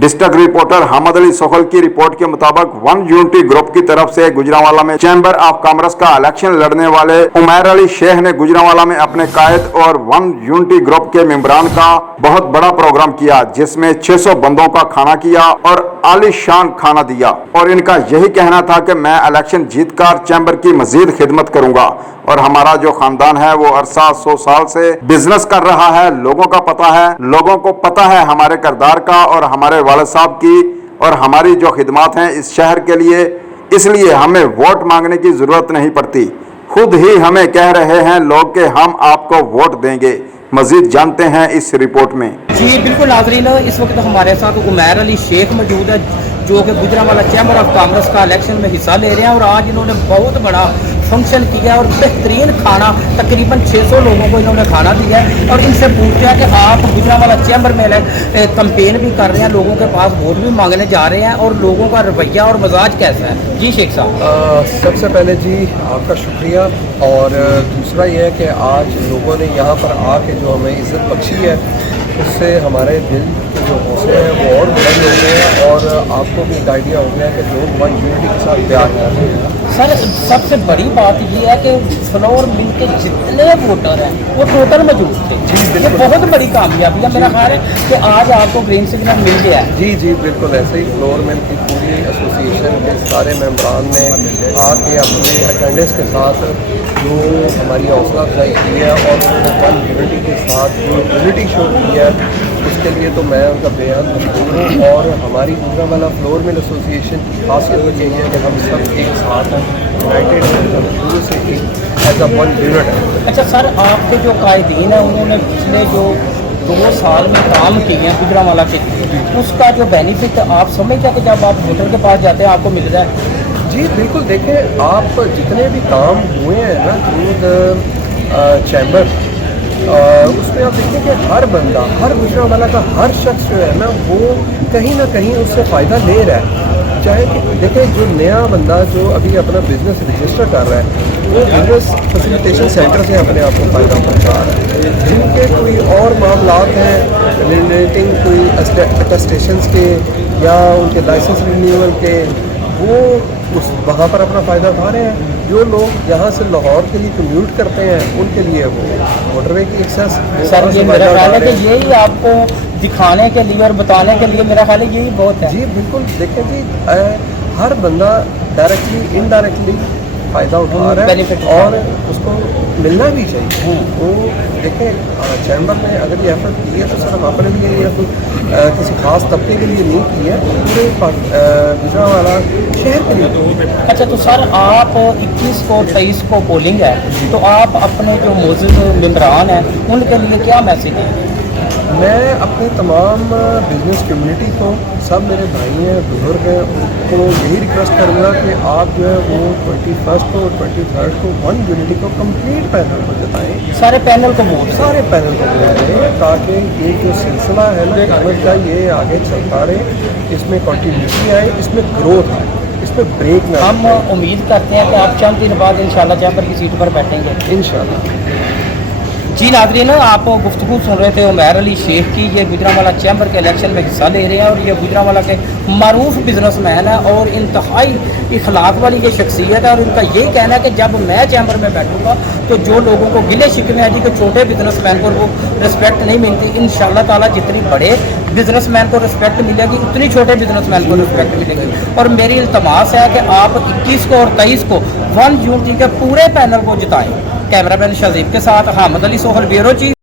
District reporter Hamid Ali Sohal की report के मुताबिक वन यूनिटी ग्रुप की तरफ से गुजरांवाला में चैम्बर ऑफ कॉमर्स का इलेक्शन लड़ने वाले उमैर अली शेख ने गुजरांवाला में अपने कायद और वन यूनिटी ग्रुप के मेंबरान का बहुत बड़ा प्रोग्राम किया, जिसमें 600 बंदों का खाना किया और आलीशान खाना दिया। और इनका यही कहना था कि मैं इलेक्शन जीतकर चैम्बर की मजीद खिदमत करूंगा और हमारा जो खानदान है वो अरसा 100 साल से बिजनेस कर रहा है। लोगों को पता है हमारे किरदार का और हमारे वालिद साहब की और हमारी जो खिदमत हैं इस शहर के लिए, इसलिए हमें वोट मांगने की जरूरत नहीं पड़ती। खुद ही हमें कह रहे हैं लोग कि हम आपको वोट देंगे। मजीद जानते हैं इस रिपोर्ट में। जी बिल्कुल नाजरीन, इस वक्त हमारे साथ उमैर अली शेख मौजूद है जो कि गुजरांवाला चैम्बर ऑफ कॉमर्स का इलेक्शन में हिस्सा ले रहे हैं और आज इन्होंने बहुत बड़ा फंक्शन किया और बेहतरीन खाना तकरीबन 600 लोगों को इन्होंने खाना दिया है। और इनसे पूछते हैं कि आप गुजरांवाला चैम्बर में कंपेन भी कर रहे हैं, लोगों के पास वोट भी मांगने जा रहे हैं और लोगों का रवैया और मिजाज कैसा है? जी शेख साहब। सबसे पहले जी आपका शुक्रिया, और दूसरा ये है कि आज लोगों ने यहाँ पर आके जो हमें इज़्ज़त बख्शी है उससे हमारे दिल के जो हौसले हैं वो और बुलंद हो गए हैं और आपको भी एक आइडिया हो गया कि लोग वन यूनिटी के साथ प्यार कर रहे हैं। सर सबसे बड़ी बात ये है कि फ्लोर मिल के जितने वोटर हैं वो टोटल मौजूद थे। ये बहुत बड़ी कामयाबी है। मेरा ख्याल है कि आज आपको ग्रीन सिग्नल मिल गया है। जी बिल्कुल ऐसे ही फ्लोर मिल की पूरी एसोसिएशन के सारे मेंबरान ने आके अपने अटेंडेंस के साथ जो हमारी हौसला अफजाई की है और वन यूनिटी के साथ जो यूनिटी शो की है उसके लिए तो मैं उनका बेहद मशहूर हूँ। और हमारी गुजरांवाला फ्लोर मिल एसोसिएशन की खासियत यही है कि हम सब एक साथ हैं, यूनाइटेड हैं, शुरू से एज अ वन यूनिट है। अच्छा सर, आपके जो कायदीन हैं उन्होंने पिछले जो 2 साल में काम किए हैं गुजरांवाला के लिए, उसका जो बेनिफिट आप समझते हैं कि जब आप वोटर के पास जाते हैं आपको मिल रहा है? जी बिल्कुल, देखें आप जितने भी काम हुए हैं ना थ्रू चैम्बर, उसमें आप देखिए कि हर बंदा, हर गुजरांवाला का हर शख्स जो है ना वो कहीं ना कहीं उससे फ़ायदा ले रहा है। चाहे कि देखें जो नया बंदा जो अभी अपना बिज़नेस रजिस्टर कर रहा है वो बिजनेस फैसिलिटेशन सेंटर से अपने आप को फ़ायदा पहुँचा रहा है। जिनके कोई और मामलात हैं रिलेटिंग कोई अटेस्टेशन के या उनके लाइसेंस रिन्यूअल के, वो उस वहाँ पर अपना फ़ायदा उठा रहे हैं। जो लोग यहाँ से लाहौर के लिए कम्यूट करते हैं उनके लिए वो मोटरवे की एक्सेस। सर ये मेरा ख्याल है कि यही आपको दिखाने के लिए और बताने के लिए मेरा ख्याल है यही बहुत है। जी बिल्कुल, देखें जी हर बंदा डायरेक्टली इनडायरेक्टली फ़ायदा उठा रहा है और उसको मिलना भी चाहिए। वो देखें चैम्बर ने अगर ये एफर्ट की है तो सिर्फ अपने लिए या किसी खास तबके के लिए नहीं की है, पूरे गुजरांवाला शहर के लिए। अच्छा तो सर आप 21 को 23 को पोलिंग है, तो आप अपने जो मौजूद मेंबरान हैं उनके लिए क्या मैसेज देंगे? मैं अपने तमाम बिजनेस कम्युनिटी को, सब मेरे भाई हैं, बुजुर्ग हैं, उनको यही रिक्वेस्ट करूँगा कि आप जो है वो 21 को 23 को वन यूनिटी को कंप्लीट पैनल को जिताएँ। सारे पैनल को वोट सारे पैनल को वोट दें ताकि ये जो सिलसिला है ना गवर्नमेंट का ये आगे चलता रहे, इसमें कंटिन्यूटी आए, इसमें ग्रोथ आए, इसमें ब्रेक ना। हम उम्मीद करते हैं कि आप चंद दिन बाद इंशाल्लाह चैम्बर की सीट पर बैठेंगे इंशाल्लाह। जी नाज़रीन, आप गुफ्तगू सुन रहे थे उमैर अली शेख की। ये गुजरांवाला चैम्बर के इलेक्शन में हिस्सा ले रहे हैं और ये गुजरांवाला के मारूफ बिजनेसमैन है और इंतहाई इखलाक वाली ये शख्सियत है। और इनका यही कहना है कि जब मैं चैम्बर में बैठूंगा तो जो लोगों को गिले शिकवे हैं जी कि छोटे बिजनेसमैन को वो रिस्पेक्ट नहीं मिलती, इंशाल्लाह ताला जितनी बड़े बिजनेसमैन को रिस्पेक्ट मिलेगी उतनी छोटे बिजनेसमैन को रिस्पेक्ट मिलेगी। और मेरी इल्तमास है कि आप 21 को और 23 को वन यूनिटी के पूरे पैनल को जिताएँ। कैमरामैन शाजीब के साथ हामिद अली सोहल, ब्यूरो चीफ।